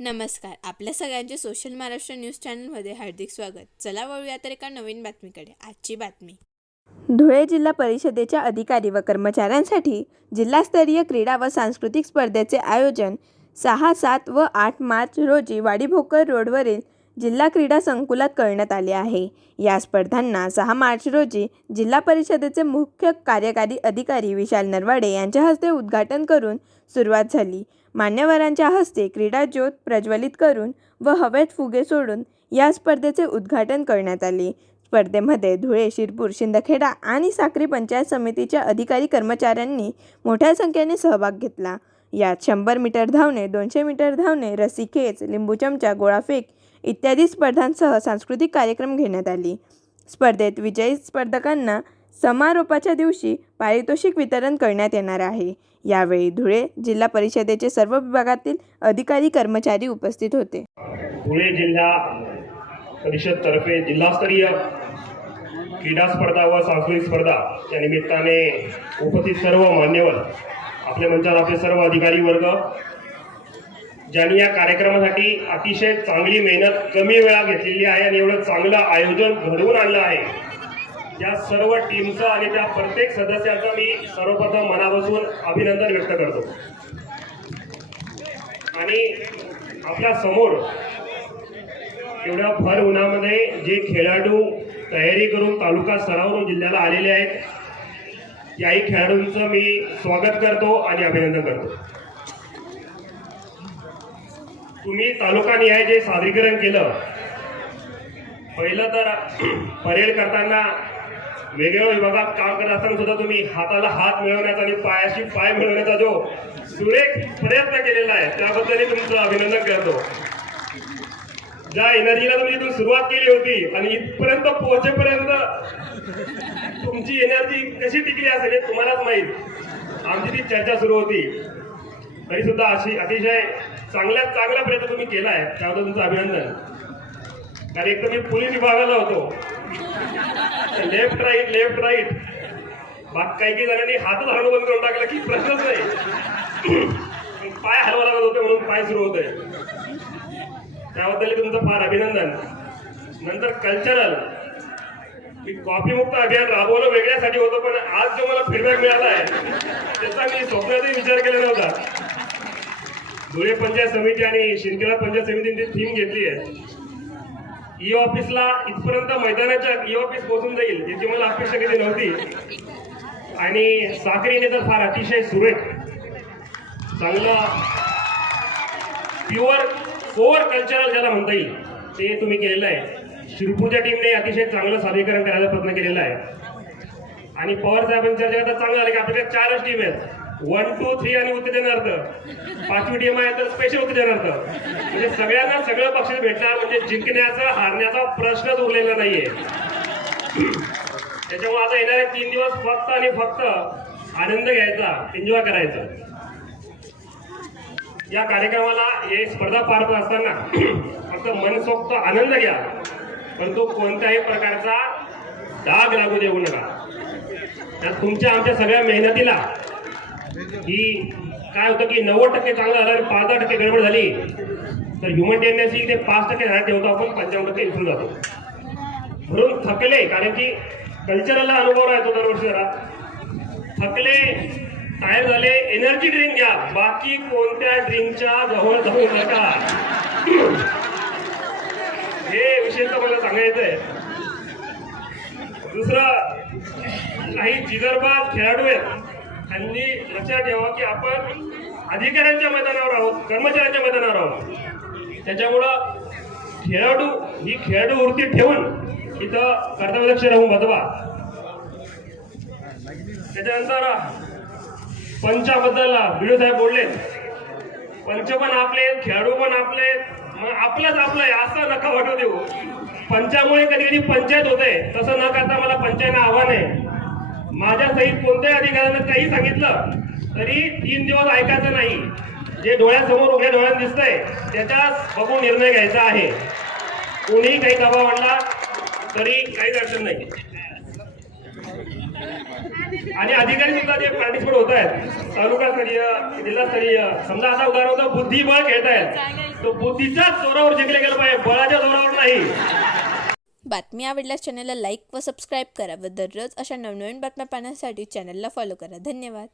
नमस्कार. आपल्या सगळ्यांचे सोशल महाराष्ट्र न्यूज चॅनलमध्ये हार्दिक स्वागत. चला वळूया तर एका नवीन बातमीकडे. आजची बातमी. धुळे जिल्हा परिषदेच्या अधिकारी व कर्मचाऱ्यांसाठी जिल्हास्तरीय क्रीडा व सांस्कृतिक स्पर्धेचे आयोजन 6, 7 व 8 मार्च रोजी वाडीभोकर रोडवरील जिल्हा क्रीडा संकुलात करण्यात आले आहे. या स्पर्धांना 6 मार्च रोजी जिल्हा परिषदेचे मुख्य कार्यकारी अधिकारी विशाल नरवाडे यांच्या हस्ते उद्घाटन करून सुरुवात झाली. मान्यवरांच्या हस्ते क्रीडा ज्योत प्रज्वलित करून व हवेत फुगे सोडून या स्पर्धेचे उद्घाटन करण्यात आले. स्पर्धेमध्ये धुळे, शिरपूर, शिंदखेडा आणि साक्री पंचायत समितीच्या अधिकारी कर्मचाऱ्यांनी मोठ्या संख्येने सहभाग घेतला. यात 100 मीटर धावणे, 200 मीटर धावणे, रस्सी खेच, लिंबू चमचा, गोळाफेक इत्यादी स्पर्धांसह सांस्कृतिक कार्यक्रम घेण्यात आले. स्पर्धेत विजयी स्पर्धकांना समारोपाच्या दिवशी पारितोषिक वितरण करण्यात येणार आहे. यावेळी धुळे जिल्हा परिषदेचे सर्व विभागातील अधिकारी कर्मचारी उपस्थित होते. धुळे जिल्हा परिषद तर्फे जिल्हास्तरीय क्रीडा स्पर्धा व सांस्कृतिक स्पर्धा या निमित्ताने उपस्थित सर्व मान्यवर, आपल्या मंचावर आपले सर्व अधिकारी वर्ग, ज्यांनी या कार्यक्रमासाठी अतिशय चांगली मेहनत कमी वेळा घेतलेली आहे आणि एवढं चांगलं आयोजन घडवून आणलं आहे, या सर्व टीमचं आणि त्या प्रत्येक सदस्याचं मी सर्वप्रथम मनापासून अभिनंदन व्यक्त करतो. आणि आपल्या समोर एवढ्या भर उन्हामध्ये जे खेळाडू तयारी करून तालुका स्तरावरून जिल्ह्याला आलेले आहेत, याही खेळाडूंचं मी स्वागत करतो आणि अभिनंदन करतो. तुम्ही तालुकानिहाय जे सादरीकरण केलं, पहिलं तर परेड करताना वेगवेगळ्या विभागात काम करत असताना सुद्धा तुम्ही हाताला हात मिळवण्याचा आणि पायाशी पाय मिळवण्याचा जो सुरेख प्रयत्न केलेला आहे, त्याबद्दलही तुमचं अभिनंदन करतो. ज्या एनर्जीला तुम्ही इथून सुरुवात केली होती आणि इथपर्यंत पोहोचेपर्यंत तुमची एनर्जी कशी टिकली असेल हे तुम्हालाच माहीत. आमची ती चर्चा सुरू होती, तरी सुद्धा अशी अतिशय चांगल्या प्रयत्न तुम्ही केला आहे, त्याबद्दल तुमचं अभिनंदन. कारण एक तर मी पोलीस विभागाला होतो, लेफ्ट राईट काही जणांनी हातच हलवून बंद करून टाकला की प्रश्नच नाही, पाय हलवा लागत होते म्हणून पाय सुरू होते. त्याबद्दल तुमचं फार अभिनंदन. नंतर कल्चरल, मी कॉफी मुक्त अभियान राबवलं वेगळ्यासाठी होतं, पण आज जो मला फीडबॅक मिळाला आहे त्याचा मी स्वप्नातही विचार केला नव्हता. धुळे पंचायत समिती आणि शिंदखेडा पंचायत समितीने थीम घेतली आहे, ई ऑफिसला इथपर्यंत मैदानाच्या ई ऑफिस पोहोचून जाईल याची मला अपेक्षा कधी नव्हती. आणि साक्रीने तर फार अतिशय सुरेख चांगलं प्युअर कोर कल्चरल ज्याला म्हणता येईल ते तुम्ही केलेलं आहे. शिरपूरच्या टीमने अतिशय चांगलं सादरीकरण करायचा प्रयत्न केलेला आहे. आणि पवार साहेबांच्या चर्चा आता चांगलं आलं की आपल्याकडे 4च टीम आहेत, 1, 2, 3 आणि उत्तेजनार्थ. 5वी टीम आहे तर स्पेशल उत्तेजनार्थ. म्हणजे सगळ्यांना सगळं बक्षीस भेटणार, म्हणजे जिंकण्याचा हारण्याचा प्रश्नच उरलेला नाहीये. त्याच्यामुळे आता येणारे 3 दिवस फक्त आणि फक्त आनंद घ्यायचा, एन्जॉय करायचा. या कार्यक्रमाला हे स्पर्धा पार पडत असताना फक्त मनसोक्त आनंद घ्या, परंतु कोणत्याही प्रकारचा डाग लागू देऊ नका. त्यात तुमच्या आमच्या सगळ्या मेहनतीला ही काय होतं की 90% चांगलं झालं आणि 5-10% गडबड झाली तर ह्युमन टेंडन्सी ते 5% झाला ठेवतो आपण, 95% इथून जातो. म्हणून थकले, कारण की कल्चरला अनुभव राहतो दरवर्षी. जरा थकले, टायर झाले, एनर्जी ड्रिंक घ्या, बाकी कोणत्या ड्रिंकच्या जवळ जाऊ नका. हे विशेष मला सांगायचं आहे. दुसरं, काही जिगरबाज खेळाडू आहेत, त्यांनी लक्षात ठेवा की आपण अधिकाऱ्यांच्या मैदानावर आहोत, कर्मचाऱ्यांच्या मैदानावर आहोत. त्याच्यामुळं ही खेळाडू वृत्ती ठेवून इथं कर्तव्यदक्ष राहून बजवा. त्याच्यानंतर पंचाबद्दल व्हिडिओ साहेब बोलले, पंच पण आपले, खेळाडू पण आपले, मग आपलंच आपलं आहे असं नका वाटू देऊ. पंचामुळे कधी कधी पंचायत होते, तसं न करता मला पंचायतनं आव्हान आहे, माझ्या सहित कोणत्याही अधिकाऱ्यानं काही सांगितलं तरी 3 दिवस ऐकायचं नाही. जे डोळ्यासमोर उघड्या डोळ्यात दिसतंय त्याच्याच बघून निर्णय घ्यायचा आहे. कोणीही काही दबाव आणला तरी काहीच अडचण नाही. आणि अधिकारी सुद्धा जे पार्टिसिपेट होत आहेत तालुकास्तरीय जिल्हास्तरीय, समजा आता उदाहरण बुद्धिबळ खेळत आहेत, तो बुद्धीच्याच जोरावर जिंकले गेलं पाहिजे, बळाच्या जोरावर नाही. बातमी आवडल्यास चॅनलला लाईक व सबस्क्राईब करा व दररोज अशा नवनवीन बातम्या पाहण्यासाठी चॅनलला फॉलो करा. धन्यवाद.